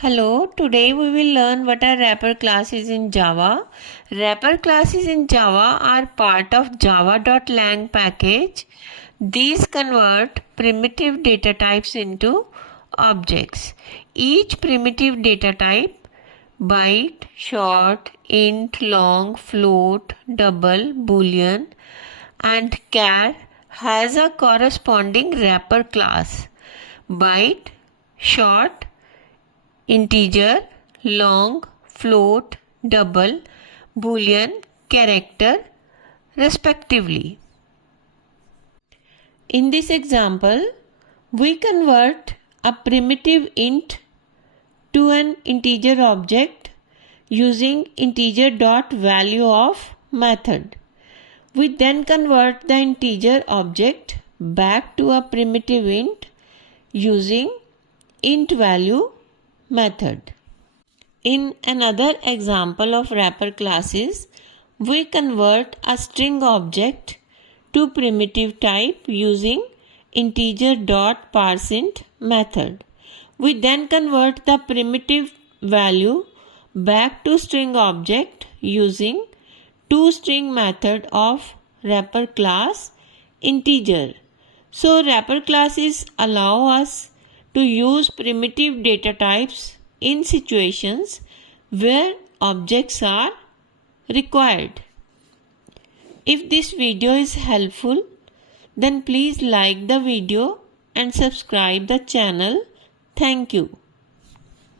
Hello, today we will learn what are wrapper classes in Java. Wrapper classes in Java are part of java.lang package. These convert primitive data types into objects. Each primitive data type, byte, short, int, long, float, double, boolean, and char, has a corresponding wrapper class. Byte, short, integer, long, float, double, boolean, character, respectively. In this example, we convert a primitive int to an integer object using integer.value of method. We then convert the integer object back to a primitive int using int value method. In another example of wrapper classes, we convert a string object to primitive type using integer.parseInt method. We then convert the primitive value back to string object using toString method of wrapper class integer. So wrapper classes allow us to use primitive data types in situations where objects are required. If this video is helpful, then please like the video and subscribe the channel. Thank you.